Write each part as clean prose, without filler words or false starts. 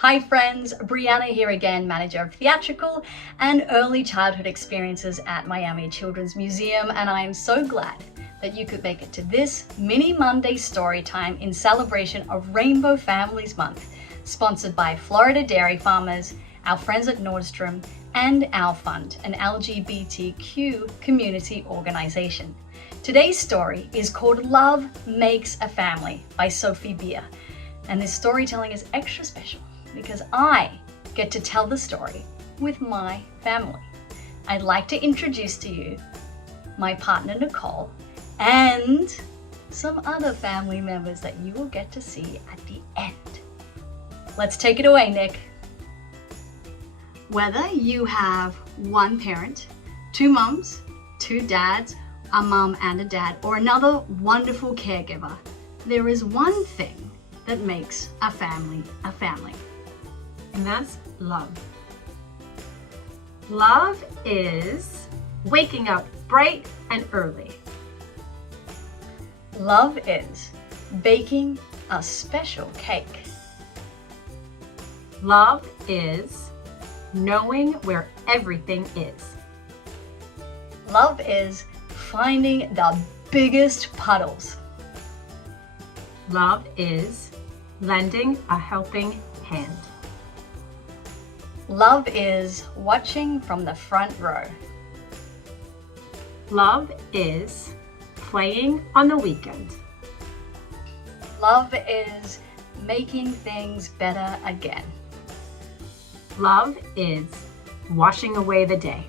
Hi friends, Bree-Anna here again, Manager of Theatrical and Early Childhood Experiences at Miami Children's Museum, and I am so glad that you could make it to this mini Monday story time in celebration of Rainbow Families Month, sponsored by Florida Dairy Farmers, our friends at Nordstrom, and Our Fund, an LGBTQ community organization. Today's story is called Love Makes a Family by Sophie, and this storytelling is extra special because I get to tell the story with my family. I'd like to introduce to you my partner Nicole and some other family members that you will get to see at the end. Let's take it away, Nick. Whether you have one parent, two mums, two dads, a mum and a dad, or another wonderful caregiver, there is one thing that makes a family a family. And that's love. Love is waking up bright and early. Love is baking a special cake. Love is knowing where everything is. Love is finding the biggest puddles. Love is lending a helping hand. Love is watching from the front row. Love is playing on the weekend. Love is making things better again. Love is washing away the day.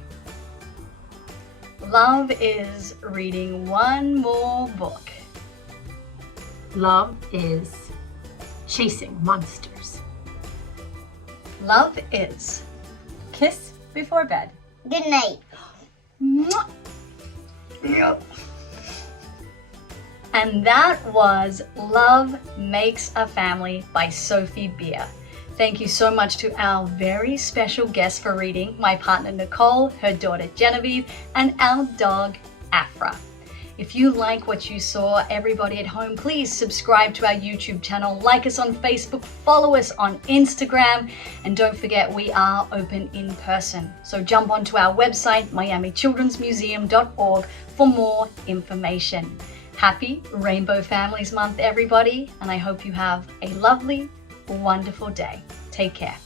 Love is reading one more book. Love is chasing monsters. Love is Kiss before bed. Good night. Mwah. Yep. And that was Love Makes a Family by Sophie. Thank you so much to our very special guest for reading, my partner Nicole, her daughter Genevieve, and our dog Afra. If you like what you saw, everybody at home, please subscribe to our YouTube channel, like us on Facebook, follow us on Instagram, and don't forget we are open in person. So jump onto our website, miamichildrensmuseum.org, for more information. Happy Rainbow Families Month, everybody, and I hope you have a lovely, wonderful day. Take care.